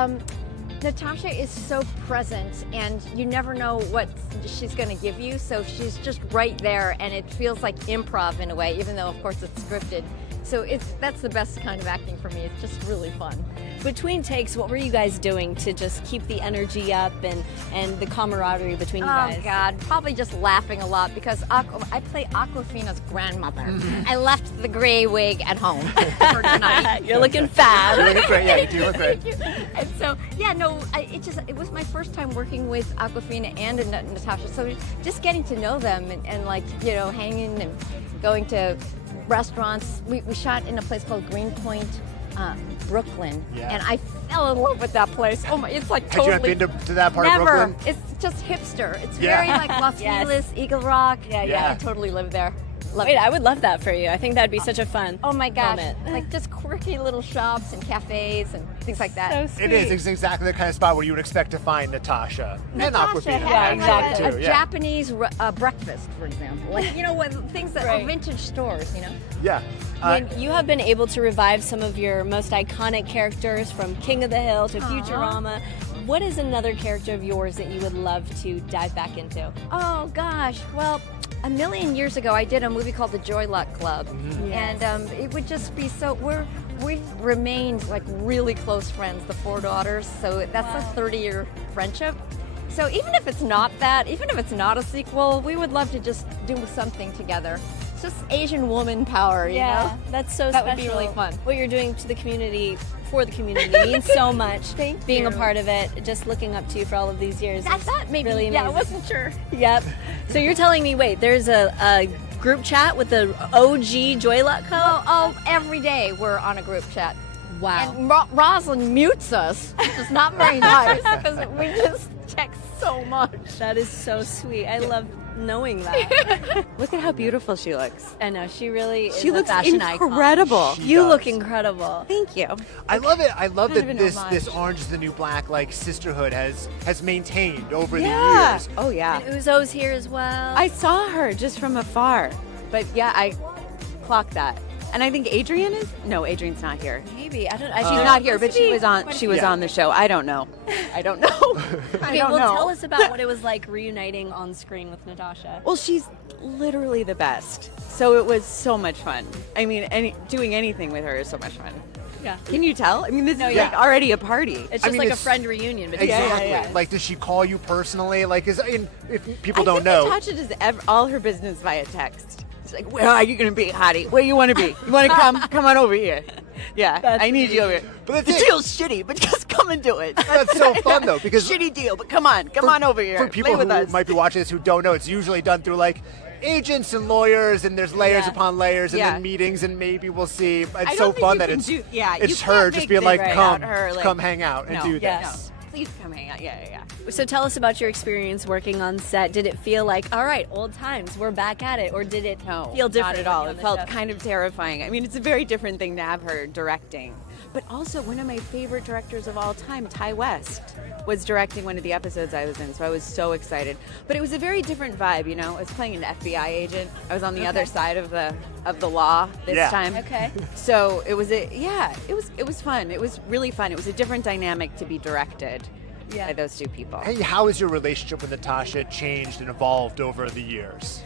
Natasha is so present and you never know what she's going to give you. So she's just right there and it feels like improv in a way, even though of course it's scripted. So that's the best kind of acting for me. It's just really fun. Between takes, what were you guys doing to just keep the energy up and the camaraderie between you guys? Oh God, probably just laughing a lot because I play Awkwafina's grandmother. I left the gray wig at home for tonight. You're looking fab. You're looking great. Yeah, you do look great. Thank you. And so, yeah, no, it was my first time working with Awkwafina and Natasha. So just getting to know them and like, you know, hanging and going to restaurants. We shot in a place called Greenpoint, Brooklyn, and I fell in love with that place. Oh my, it's like totally. Have you ever been to that part never. of Brooklyn? It's just hipster. It's Yeah. very like Los Feliz, Eagle Rock. Yeah. I totally live there. Love Wait, it. I would love that for you. I think that'd be such a fun Oh my gosh, moment. like just quirky little shops and cafes and things like that. So sweet. It is. It's exactly the kind of spot where you would expect to find Natasha and Natasha Awkwafina. had exactly. too, a yeah. Japanese breakfast, for example. Like, you know, things that are vintage stores, you know? Yeah. When you have been able to revive some of your most iconic characters from King of the Hill to Futurama, what is another character of yours that you would love to dive back into? Oh gosh, well, a million years ago I did a movie called The Joy Luck Club, and it would just be so, we've remained like really close friends, the four daughters, so that's a 30-year friendship. So even if it's not that, even if it's not a sequel, we would love to just do something together. It's just Asian woman power, you know? That's so That special. would be really fun. What you're doing to the community, for the community, means so much. Thank Being you. a part of it, just looking up to you for all of these years. I is thought maybe, really yeah, I amazing. wasn't sure. Yep. So you're telling me, wait, there's a group chat with the OG Joy Luck Co? Oh, every day we're on a group chat. Wow. And Rosalind mutes us, which is not very nice because we just text so much. That is so sweet. I love knowing that. Look at how beautiful she looks. I know, she really is She a looks fashion icon. incredible. You does. look incredible. Thank you. I love it. I love Kind of that an this homage. Orange is the New Black like sisterhood has maintained over the Yeah. years. Oh yeah. And Uzo's here as well. I saw her just from afar, but yeah, I clocked that. And I think Adrian is. No, Adrian's not here. Maybe. I don't. She's not here, but she was on. She was Yeah. on the show. I don't know. I don't know. I Okay, don't well, know. tell us about what it was like reuniting on screen with Natasha. Well, she's literally the best. So it was so much fun. I mean, doing anything with her is so much fun. Yeah. Can you tell? I mean, this No, is yeah. like already a party. It's just like a friend reunion. Between Exactly. Like, does she call you personally? Like, if people I don't think know. Natasha does all her business via text. She's like, where are you going to be, hottie? Where you want to be? You want to come? Come on over here. Yeah, I need you over here. But the deal's shitty, but just come and do it. That's so fun though, because shitty deal, but come on over here. For people Play with who us. might be watching this who don't know, it's usually done through like agents and lawyers, and there's layers Yeah. upon layers, and Yeah. then meetings, and maybe we'll see. It's I so don't think fun you that can it's you it's can't her just make being this like, about her, like, come hang out and no, do this. Yes. Please come hang out. Yeah. So tell us about your experience working on set. Did it feel like, all right, old times, we're back at it, or did it feel different? Not at all. working It on the felt show? kind of terrifying. I mean, it's a very different thing to have her directing. But also, one of my favorite directors of all time, Ty West, was directing one of the episodes I was in, so I was so excited. But it was a very different vibe, you know. I was playing an FBI agent. I was on the other side of the law this time. Okay. So it was it was fun. It was really fun. It was a different dynamic to be directed by those two people. Hey, how has your relationship with Natasha changed and evolved over the years?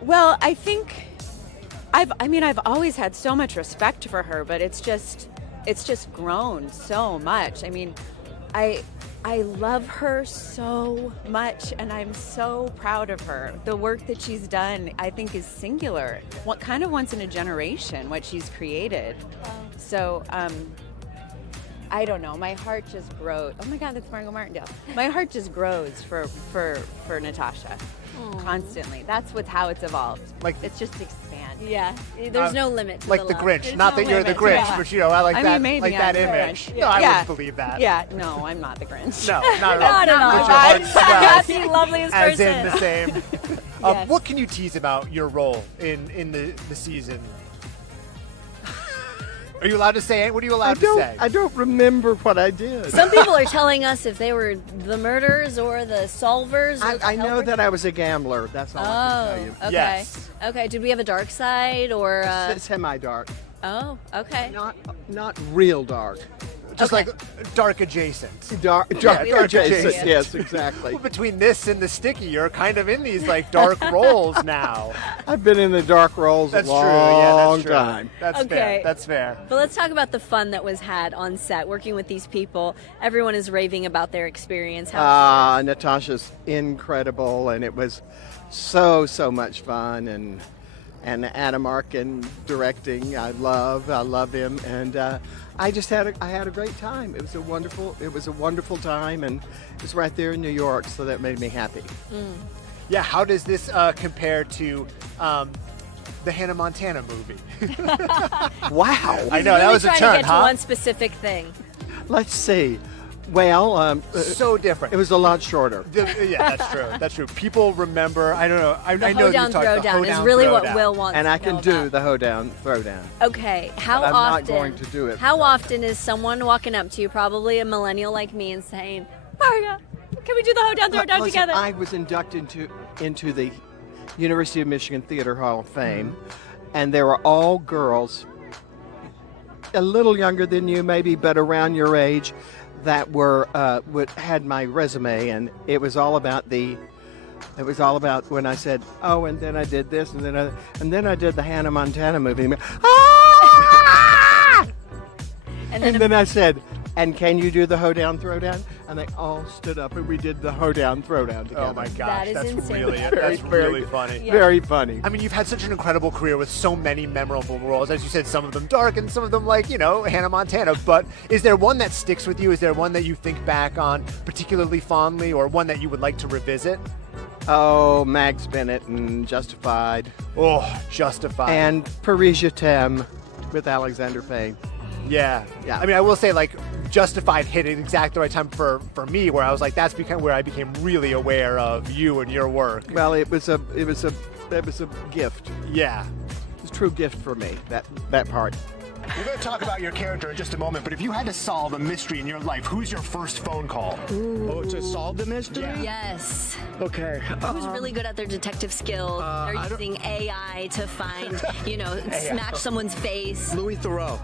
Well, I think I've always had so much respect for her, but it's just grown so much. I mean, I love her so much, and I'm so proud of her. The work that she's done, I think, is singular. What kind of once in a generation, what she's created. So, I don't know. My heart just grows. Oh my God, that's Margo Martindale. My heart just grows for Natasha constantly. That's how it's evolved. Like it's just expand. Yeah, there's no limit to like the the love. Grinch. There's Not no that you're the limit, Grinch, yeah. but I like I that. mean, maybe like I'm that the image. Grinch. No, I Yeah. wouldn't believe that. Yeah, no, I'm not the Grinch. No, not at all. Not at all. But your heart That's swells the loveliest as person. in the same. Yes. What can you tease about your role in the season? Are you allowed to say it? What are you allowed to say? I don't remember what I did. Some people are telling us if they were the murderers or the solvers. Or the I know helpers. that I was a gambler. That's all I can tell you. Okay. Yes. Okay. Did we have a dark side or? Semi-dark. Oh, okay. Not real dark. Just like dark adjacent. Dark adjacent. Yes, exactly. Well, between this and the sticky, you're kind of in these like dark roles now. I've been in the dark roles That's a long true. Yeah, that's true. time. That's Okay. fair. That's fair. But let's talk about the fun that was had on set working with these people. Everyone is raving about their experience. Natasha's incredible, and it was so much fun, and Adam Arkin directing. I love him, and I had a great time. It was a wonderful time, and it was right there in New York, so that made me happy. Yeah. How does this compare to the Hannah Montana movie? Wow. I know that was a trying turn, to get huh? to one specific thing. Let's see. Well, so different. It was a lot shorter. Yeah, that's true. That's true. People remember. I don't know. I know hoedown, you talked about throwdown is hoedown, really what throwdown. Will wants And to I can know do about. the hoedown, throwdown. Okay, how But I'm often? not going to do it. How often is someone walking up to you, probably a millennial like me, and saying, "Margo, can we do the hoedown, throwdown Listen, together?" I was inducted into the University of Michigan Theater Hall of Fame, and they were all girls, a little younger than you, maybe, but around your age, that were had my resume, and it was all about when I said, oh, and then I did this, and then I did the Hannah Montana movie. Ah! And then I said, and can you do the hoedown, throwdown? And they all stood up, and we did the hoedown, throwdown together. Oh my gosh, is that's insane. really funny. Yeah. Very funny. I mean, you've had such an incredible career with so many memorable roles. As you said, some of them dark and some of them like, Hannah Montana. But is there one that sticks with you? Is there one that you think back on particularly fondly, or one that you would like to revisit? Oh, Mags Bennett and Justified. Oh, Justified. And Paris Je T'aime with Alexander Payne. Yeah. I mean, I will say, like, Justified hit at exactly the right time for me, where I was like, that's where I became really aware of you and your work. Well, it was a gift. Yeah. It was a true gift for me, that part. We're going to talk about your character in just a moment, but if you had to solve a mystery in your life, who's your first phone call? Oh, to solve the mystery? Yes. Okay. Who's really good at their detective skills? They're using AI to find, smash someone's face. Louis Theroux.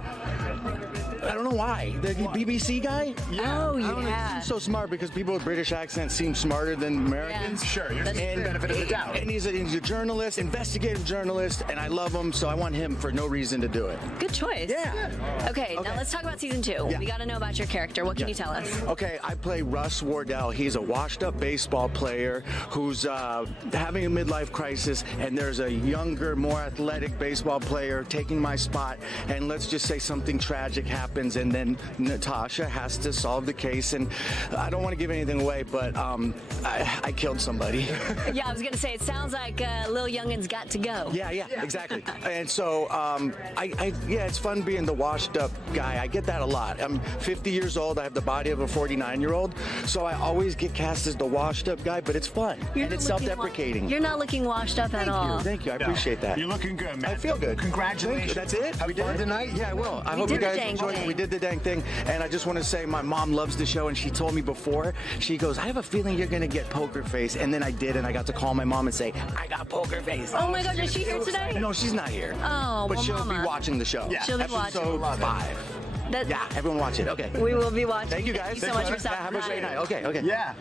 I don't know why. The BBC guy? Oh, I don't know. yeah. He seems so smart because people with British accents seem smarter than Americans. Yeah. Sure, there's the benefit of the doubt. And he's a journalist, investigative journalist, and I love him, so I want him for no reason to do it. Good choice. Yeah. Okay, now let's talk about season 2. Yeah. We got to know about your character. What can you tell us? Okay, I play Russ Wardell. He's a washed-up baseball player who's having a midlife crisis, and there's a younger, more athletic baseball player taking my spot, and let's just say something tragic happens, and then Natasha has to solve the case, and I don't want to give anything away, but I killed somebody. Yeah, I was going to say, it sounds like Lil Youngin's got to go. Yeah, exactly. And so, it's fun being the washed-up guy. I get that a lot. I'm 50 years old. I have the body of a 49-year-old, so I always get cast as the washed-up guy, but it's fun, and it's self-deprecating. You're not looking washed up at all. Thank you. I appreciate that. You're looking good, man. I feel good. Congratulations. That's it? Have fun tonight? Yeah, I will. I We hope did you the guys dang enjoyed it. thing. We did the dang thing, and I just want to say my mom loves the show, and she told me before, she goes, I have a feeling you're going to get poker face, and then I did, and I got to call my mom and say, I got poker face. Oh my gosh, is she here today? No, she's not here. Oh, but well, she'll Mama. be watching the show. She'll be watching. Episode 5. Yeah, everyone watch it. Okay. We will be watching. Thank you guys. Thank you so much for Yeah, have a great night. Okay. Yeah.